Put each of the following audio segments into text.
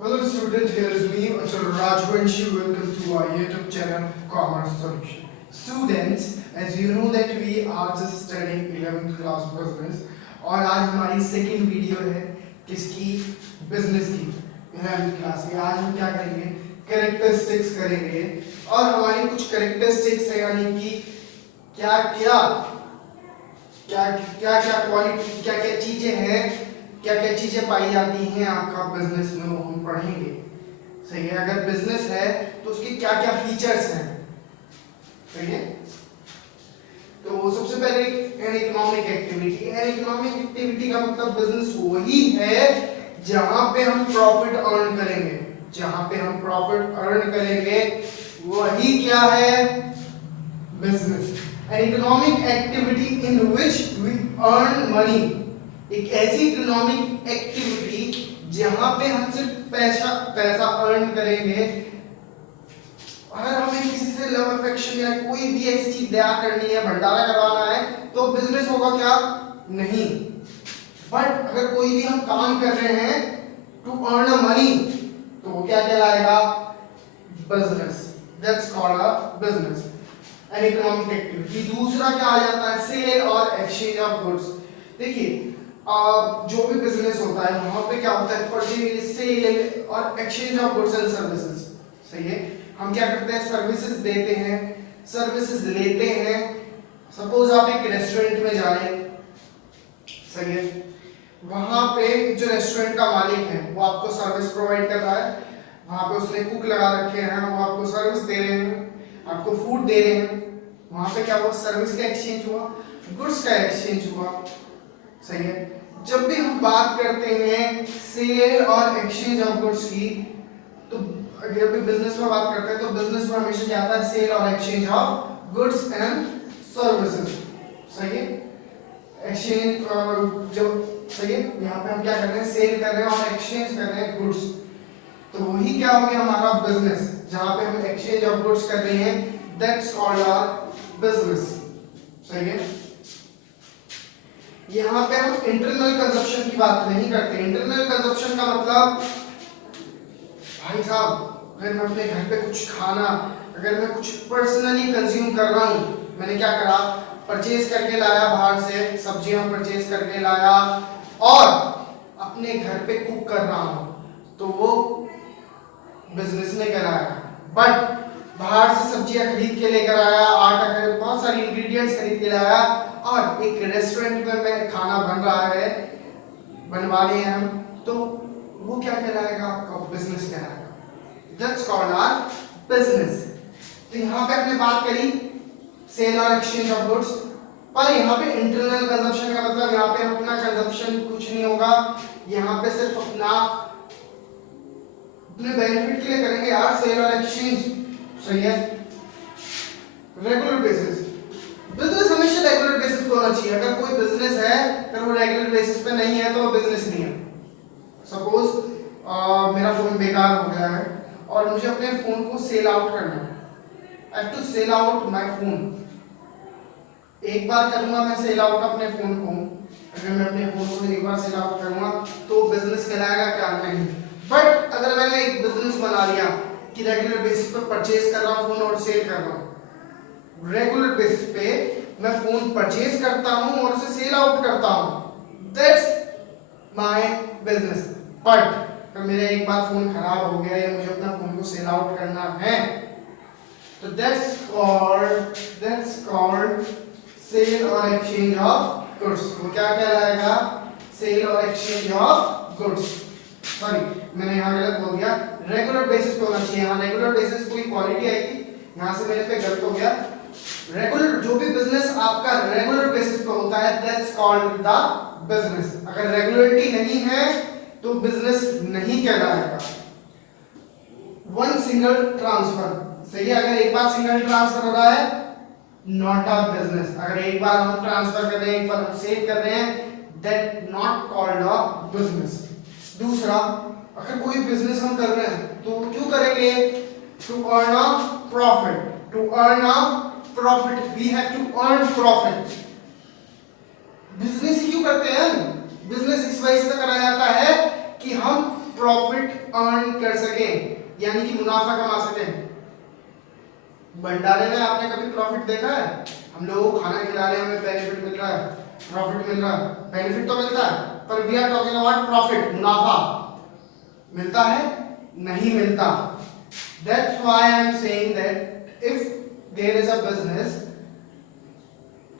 Hello student, here is me, Achal Rajvanshi. Welcome to our YouTube channel, Commerce Solution. Students, as you know that we are just studying 11th class business और आज हमारी second video है किसकी, business की 11th class की। आज हम क्या करेंगे, कैरेक्टरिस्टिक्स करेंगे और हमारी कुछ कैरेक्टरिस्टिक्स है, यानी कि क्या क्या क्या क्या क्या क्वालिटी, क्या क्या चीजें हैं, क्या क्या चीजें पाई जाती हैं आपका बिजनेस में, वो हम पढ़ेंगे। सही है, अगर बिजनेस है तो उसके क्या क्या फीचर्स हैं। सही है, तो सबसे पहले N economic activity. N economic activity का मतलब बिजनेस वही है जहां पे हम प्रॉफिट अर्न करेंगे। जहां पे हम प्रॉफिट अर्न करेंगे वही क्या है, business. An economic activity in which we earn money. एक ऐसी इकोनॉमिक एक्टिविटी जहां पे हम सिर्फ पैसा अर्न करेंगे। अगर हमें किसी से लव अफेक्शन या कोई भी ऐसी चीज दया करनी है, भंडारा करवाना है, तो बिजनेस होगा क्या, नहीं। बट अगर कोई भी हम काम कर रहे हैं टू अर्न अ मनी, तो वो क्या कहलाएगा, business. That's called a business, an economic activity. दूसरा क्या आ जाता है, सेल और एक्सचेंज ऑफ गुड्स। देखिए जो भी बिजनेस होता है वहां पे क्या होता है, परचेज, सेल और exchange of goods and services. सही है, हम क्या करते हैं, सर्विसेज देते हैं, सर्विसेज लेते हैं। सपोज आप एक रेस्टोरेंट में जा रहे हैं, सही है, वहां पे जो रेस्टोरेंट का मालिक है वो आपको सर्विस प्रोवाइड कर रहा है। वहां पे उसने कुक लगा रखे हैं, वो आपको सर्विस दे रहे हैं, आपको फूड दे रहे हैं। वहां पे क्या हुआ, सर्विस का एक्सचेंज हुआ, गुड्स का एक्सचेंज हुआ। सही है, जब भी हम बात करते हैं सेल और एक्सचेंज ऑफ गुड्स की, तो जब भी बिजनेस में बात करते हैं तो बिजनेस में हमेशा क्या आता है, सेल और exchange of goods and services. सही है, एक्सचेंज जो, सही है, यहाँ पे हम क्या कर रहे हैं, सेल कर रहे हैं और एक्सचेंज कर रहे हैं गुड्स, तो वही क्या हो गया हमारा बिजनेस। जहां पे हम एक्सचेंज ऑफ गुड्स कर रहे हैं, दैट्स कॉल्ड आवर बिजनेस। सही है, यहाँ पे हम इंटरनल कंजप्शन की बात नहीं करते। इंटरनल कंजप्शन का मतलब, भाई साहब, अगर मैं अपने घर पे कुछ खाना, अगर मैं कुछ पर्सनली कंज्यूम कर रहा हूँ, मैंने क्या करा, परचेज करके लाया बाहर से, सब्जियां परचेज करके लाया और अपने घर पे कुक कर रहा हूँ, तो वो बिजनेस ने कराया। बट बाहर से सब्जियां खरीद के लेकर आया, आटा खरीद, बहुत सारी इंग्रेडिएंट्स खरीद के लाया और एक रेस्टोरेंट में मैं खाना बन रहा है, बनवा रहे हैं हम, तो वो क्या कहलाएगा, आपका बिजनेस कहलाएगा। That's called our business. तो यहाँ पे हमने बात करी सेल और एक्सचेंज ऑफ गुड्स, पर यहाँ पे इंटरनल कंजप्शन का मतलब यहाँ पे अपना कंजप्शन कुछ नहीं होगा, यहाँ पे सिर्फ अपने बेनिफिट के लिए करेंगे यार, सेल और एक्सचेंज। सही है, रेगुलर बेसिस। बिजनेस हमेशा रेगुलर बेसिस पे होना चाहिए। अगर कोई बिजनेस है अगर वो रेगुलर बेसिस पे नहीं है तो वो बिजनेस नहीं है। सपोज मेरा फोन बेकार हो गया है और मुझे अपने फोन को सेल आउट करना है, I have to sell out my phone. एक बार करूंगा मैं सेल आउट अपने फोन को, अगर मैं अपने फोन को एक बार सेल आउट करूंगा तो बिजनेस कहलाएगा क्या, नहीं। बट अगर मैंने एक बिजनेस बना लिया कि रेगुलर बेसिस पे परचेज कर रहा हूं फोन और सेल कर रहा हूं, रेगुलर बेसिस पे मैं फोन परचेज करता हूं और उसे सेल आउट करता हूं, दैट्स माय बिजनेस। बट अगर मेरा एक बार फोन खराब हो गया या मुझे अपना फोन को सेल आउट करना है, तो दैट्स कॉल्ड सेल और एक्सचेंज ऑफ गुड्स। वो क्या कहलाएगा, सेल और एक्सचेंज ऑफ गुड्स। सॉरी, मैंने यहाँ गलत बोल दिया, रेगुलर बेसिस पे होना चाहिए। यहाँ रेगुलर बेसिस कोई क्वालिटी आएगी, यहाँ से मेरे पे गलत हो गया। रेगुलर, जो भी बिजनेस आपका रेगुलर बेसिस पे होता है, दैट्स कॉल्ड द बिजनेस। अगर रेगुलरिटी नहीं है तो बिजनेस नहीं कहलाएगा। वन सिंगल ट्रांसफर, सही है, अगर एक बार सिंगल ट्रांसफर हो रहा है, नॉट अ बिजनेस। अगर एक बार हम ट्रांसफर कर रहे हैं, एक बार हम सेव कर रहे हैं, that not called a business. दूसरा, अगर कोई बिजनेस हम कर रहे हैं तो क्यों करेंगे, to earn a profit. To earn a profit, we have to earn profit. Business क्यों करते हैं, बिजनेस इस वजह से करा जाता है कि हम प्रॉफिट अर्न यानी कि मुनाफा कमा सकें। भंडारे में आपने कभी प्रॉफिट देखा है? हम लोगों को खाना खिला रहे हैं, हमें बेनिफिट मिल रहा है, प्रॉफिट मिल रहा है, बेनिफिट तो मिलता है, पर we are talking about profit, मुनाफा मिलता है? नहीं मिलता। That's why I am saying that if there is a business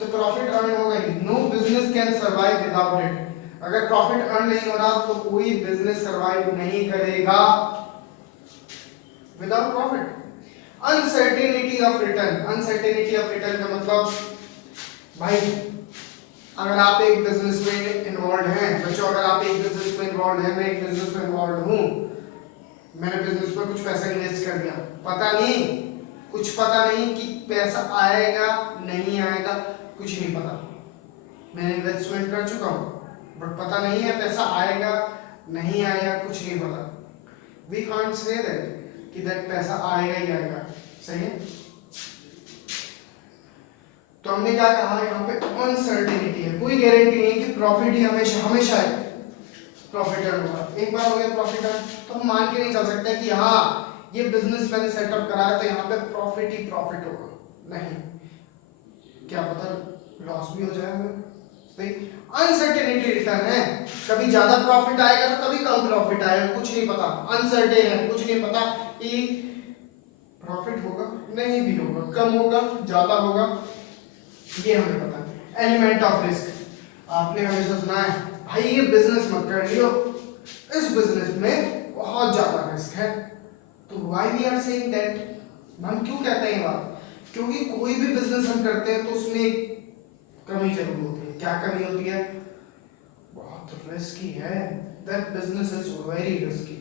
तो प्रॉफिट अर्न होगा ही। No business can survive without it. अगर प्रॉफिट अर्न नहीं हो रहा तो कोई बिजनेस सर्वाइव नहीं करेगा without profit. Uncertainty of return, uncertainty of return का मतलब भाई अगर आप एक बिजनेस में इन्वॉल्व हैं, बच्चों अगर आप एक बिजनेस में इन्वॉल्व हैं, मैं एक बिजनेस में इन्वॉल्व हूं, मैंने बिजनेस में कुछ पैसा इन्वेस्ट कर दिया, पता नहीं, कुछ पता नहीं कि पैसा आएगा नहीं आएगा, कुछ नहीं पता, मैंने इन्वेस्टमेंट कर चुका हूं बट पता नहीं है पैसा आएगा नहीं आएगा, कुछ नहीं पता। वी कांट से दैट कि दैट पैसा आएगा ही आएगा, सही है। तो हमने क्या कहा यहाँ पे अनसर्टेनिटी है, कोई गारंटी नहीं है कि प्रॉफिट ही हमेशा हमेशा है प्रॉफिट अर्न होगा। एक बार हो गया प्रॉफिट अर्न तो हम मान के नहीं चल सकते कि हाँ ये बिजनेस मैंने सेटअप करा है तो यहाँ पे प्रॉफिट ही प्रॉफिट होगा, नहीं, क्या पता लॉस भी हो जाए। सही, अनसर्टेनिटी रिटर्न है, कभी ज्यादा प्रॉफिट आएगा तो कभी कम प्रॉफिट आएगा, कुछ नहीं पता, अनसर्टेन है, कुछ नहीं पता कि प्रॉफिट होगा नहीं भी होगा, कम होगा ज्यादा होगा, ये हमें पता है। एलिमेंट ऑफ रिस्क, आपने हमेशा सुना है भाई ये बिजनेस मत कर लियो, इस बिजनेस में बहुत ज्यादा रिस्क है। तो why we are saying that, हम क्यों कहते हैं ये बात? क्योंकि कोई भी बिजनेस हम करते हैं तो उसमें कमी जरूर होती है। क्या कमी होती है? बहुत रिस्की है, that business is very risky,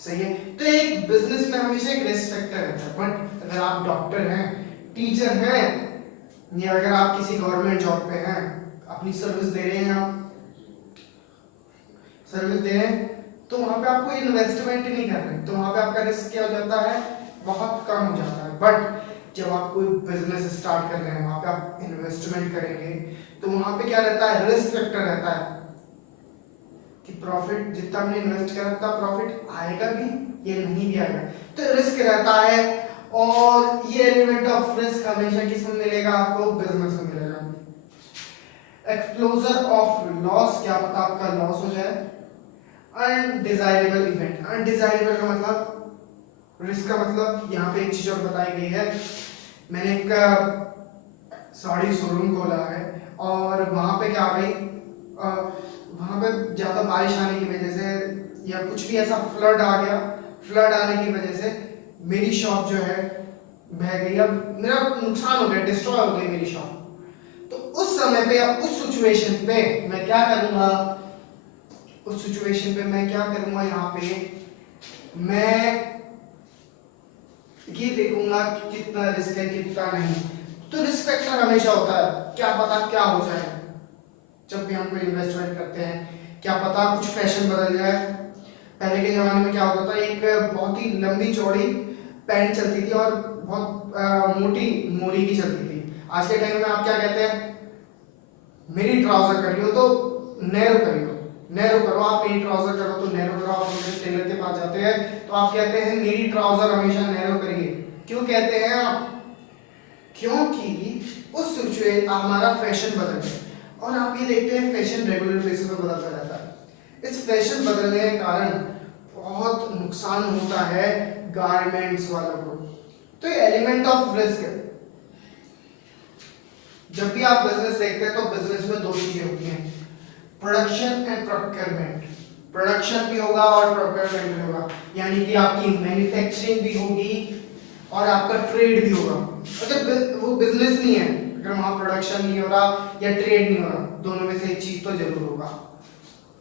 सही है। तो एक बिजनेस में हमेशा एक रिस्क फैक्टर रहता है, बट अगर आप डॉक्टर हैं, टीचर हैं, या अगर आप किसी गवर्नमेंट जॉब पे हैं, अपनी सर्विस दे रहे हैं, आप सर्विस दे रहे हैं, तो वहां पे आपको इन्वेस्टमेंट नहीं कर रहे, तो वहां पे आपका रिस्क क्या हो जाता है? बहुत कम हो जाता है। बट जब आप कोई बिजनेस स्टार्ट कर रहे हैं, वहां पे आप इन्वेस्टमेंट करेंगे, तो वहां पे क्या रहता है? रिस्क फैक्टर रहता है कि प्रॉफिट जितना हमने इन्वेस्ट करा उतना प्रॉफिट आएगा भी या नहीं भी आएगा, तो रिस्क रहता है। और ये एलिमेंट ऑफ रिस्क हमेशा किसमें मिलेगा? आपको बिजनेस में मिलेगा। एक्सप्लोजर ऑफ लॉस, क्या पता आपका लॉस हो जाए। अनडिजायरेबल इवेंट, अनडिजायरेबल का मतलब, रिस्क का मतलब, यहाँ पे एक चीज और बताई गई है। मैंने एक साड़ी शोरूम खोला है और वहां पे क्या आ गई, वहां पे ज्यादा बारिश आने की वजह से या कुछ भी ऐसा फ्लड आ गया, फ्लड आने की वजह से मेरी शॉप जो है बह गई, अब मेरा नुकसान हो गया, डिस्ट्रॉय हो गई मेरी शॉप। तो उस समय पे या उस सिचुएशन पे मैं क्या करूंगा? उस सिचुएशन पे मैं क्या करूंगा? यहाँ पे मैं ये देखूंगा कि कितना रिस्क है कितना नहीं। तो रिस्क फैक्टर हमेशा होता है, क्या पता क्या हो जाए जब भी हम कोई इन्वेस्टमेंट करते हैं, क्या पता कुछ फैशन बदल जाए। पहले के जमाने में क्या होता था, एक बहुत ही लंबी चौड़ी पैंट चलती थी और बहुत मोटी मोरी की चलती थी। आज के टाइम में आप क्या कहते हैं? मेरी ट्राउजर करियो तो नैरो करियो, नैरो करो, आप मेरी ट्राउजर करो तो नैरो करो। आप अपने टेलर के पास जाते हैं तो आप कहते हैं मेरी ट्राउजर हमेशा नैरो करिए। क्यों कहते हैं आप? क्योंकि उस सिचुएशन हमारा फैशन बदल गया। और आप ये देखते हैं फैशन रेगुलर बेसिस पे बदलता रहता है। इस फैशन बदलने के कारण बहुत नुकसान होता है गारमेंट्स वालों को। तो ये एलिमेंट ऑफ रिस्क है। जब भी आप बिजनेस देखते हैं तो बिजनेस में दो चीजें होती हैं, प्रोडक्शन एंड प्रोक्योरमेंट। प्रोडक्शन भी होगा और प्रोक्योरमेंट भी होगा, यानी कि आपकी मैन्युफैक्चरिंग भी होगी और आपका ट्रेड भी होगा। अगर वो बिजनेस नहीं है, अगर वहां प्रोडक्शन नहीं हो रहा या ट्रेड नहीं हो रहा, दोनों में से एक चीज तो जरूर होगा,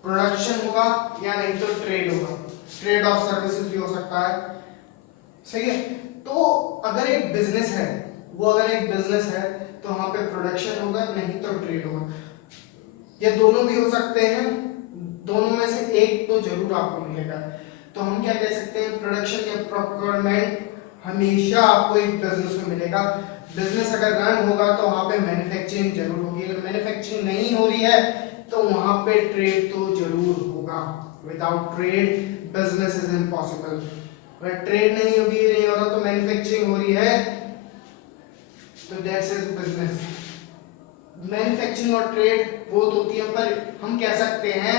प्रोडक्शन होगा या नहीं तो ट्रेड होगा। ट्रेड ऑफ सर्विसेज भी हो सकता है, सही है। तो अगर एक बिजनेस है, वो अगर एक बिजनेस है तो वहां पे प्रोडक्शन होगा नहीं तो ट्रेड होगा, ये दोनों भी हो सकते हैं, दोनों में से एक तो जरूर आपको मिलेगा। तो हम क्या कह सकते हैं, प्रोडक्शन या प्रोक्योरमेंट हमेशा आपको एक बिजनेस में मिलेगा। बिजनेस अगर रन होगा तो वहां पे मैन्युफैक्चरिंग जरूर होगी, अगर मैन्युफैक्चरिंग नहीं हो रही है तो वहां पे ट्रेड तो जरूर होगा। Without trade business is impossible, अगर ट्रेड नहीं अभी नहीं हो रहा तो मैन्युफैक्चरिंग हो रही है, तो दैट्स इज बिजनेस। मैन्युफैक्चरिंग और ट्रेड बोथ होती है, पर हम कह सकते हैं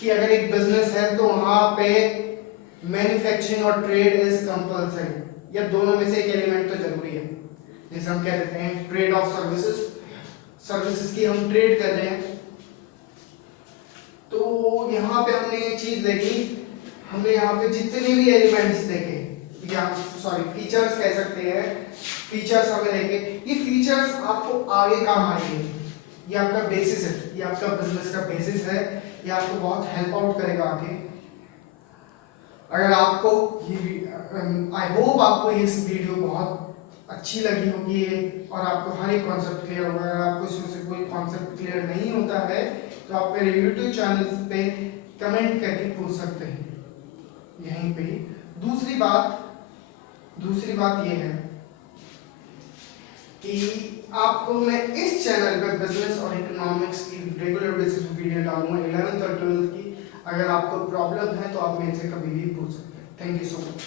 कि अगर एक बिजनेस है तो वहां पे मैन्युफैक्चरिंग और ट्रेड इज कंपलसरी, या दोनों में से एक एलिमेंट तो जरूरी है। जैसे हम कह देते हैं ट्रेड ऑफ सर्विसेज, सर्विसेज की हम ट्रेड कर रहे हैं। तो यहाँ पे हमने एक चीज देखी, हमने यहाँ पे जितने भी एलिमेंट्स देखे, या सॉरी फीचर्स कह सकते हैं, फीचर्स हमें देखे, ये फीचर्स आपको आगे काम आएंगे, ये आपका बेसिस है, ये आपका बिजनेस का बेसिस है, ये आपको बहुत हेल्प आउट करेगा आगे। अगर आपको ये आई होप आपको ये वीडियो बहुत अच्छी लगी होगी और आपको हर एक कॉन्सेप्ट क्लियर होगा। अगर आपको इसमें से कोई कॉन्सेप्ट क्लियर नहीं होता है तो आप मेरे यूट्यूब चैनल पे कमेंट करके पूछ सकते हैं यहीं पे। दूसरी बात ये है कि आपको मैं इस चैनल पे बिजनेस और इकोनॉमिक्स की रेगुलर बेसिस पे वीडियो डालूंगा 11th और 12th की। अगर आपको प्रॉब्लम है तो आप मेरे से कभी भी पूछ सकते हैं। Thank you so much.